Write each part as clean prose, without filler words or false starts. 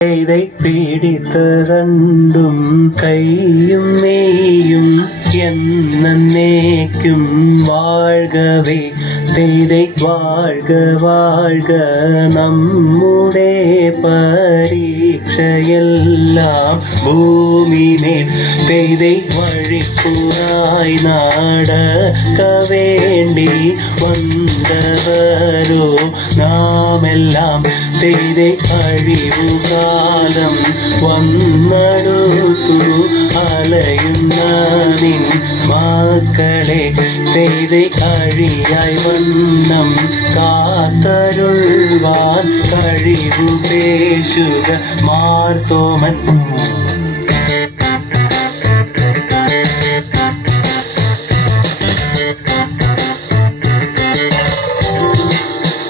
இதை பிடித்ததண்டும் கையும் மெய்யும் എന്നേക്കും വാഴ്കവേ തെയ്தை வாழ்க வாழ்க നമ്മുടെ പരീക്ഷയെല്ലാം ഭൂമിമേൽ തെയ്தை വഴിപ്പുറായി നടക്ക വേണ്ടി വന്നവരോ നാമെല്ലാം തെയ്தை അഴിവുകാലം വന്നടുത്തു അലയുന്ന നിൻ മക്കളെ തെയ്தை അഴിയായി വണ്ണം കാത്തരുൾവാൻ കഴിവു പേശുക മാർത്തോമൻ.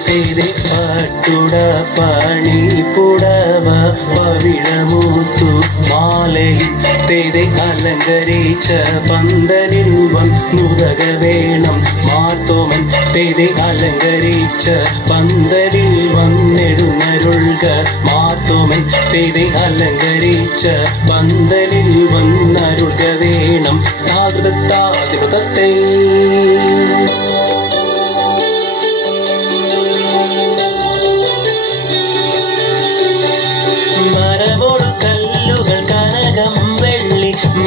തെയ്தை പട്ടുട പണി പുടവ പവിഴമൂത്തു മാലയിൽ തെയ്தை അലങ്കരിച്ച പന്തലിൽ വന്നുതക വേണം മാർത്തോമൻ. തെയ്தை അലങ്കരിച്ച പന്തലിൽ വന്നെഴുന്നരുൾക മാർത്തോമൻ. തെയ്தை അലങ്കരിച്ച പന്തലിൽ വന്നരുൾക വേണം. താകൃതത്താതിമൃതത്തെ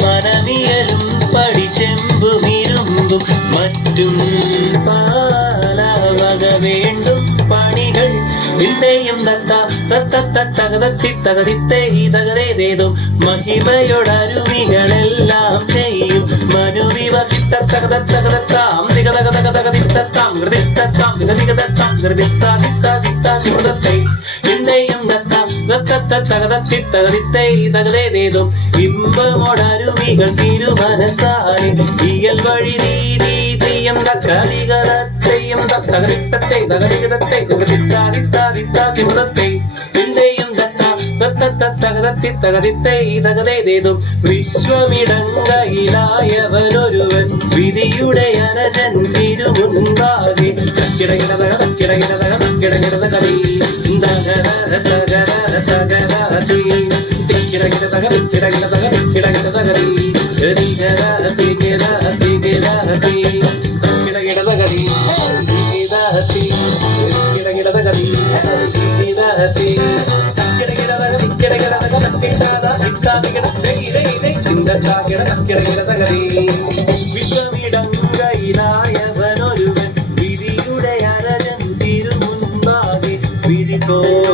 മനമിയലും പടിച്ചെമ്പുമിരുമ്പും മറ്റും പാലവക വേണ്ടും പണികൾ പിന്നെയും തകതിത്തേതും മഹിമയോടരുവികളെല്ലാം ചെയ്യും മനുവിവസിത്തം പിന്നെയും തകതിത്തേതും ഇമ്പമോടരുവികൾ തിരുമനസാലെ ഇയൽ വഴി നീതിയും തകതികതത്തെയും തകതികതത്തെ പിന്നെയും തകതിത്തേതും വിശ്വമിടങ്കയിലായവനൊരുവൻ വിധിയുടെ അനജൻ തിരുമുൻപാകെ വിശ്വമിടങ്കയിലായവനൊരുവൻ വിധിയുടെ അരജൻ തിരുമുൻപാകെ വിധി പോലെ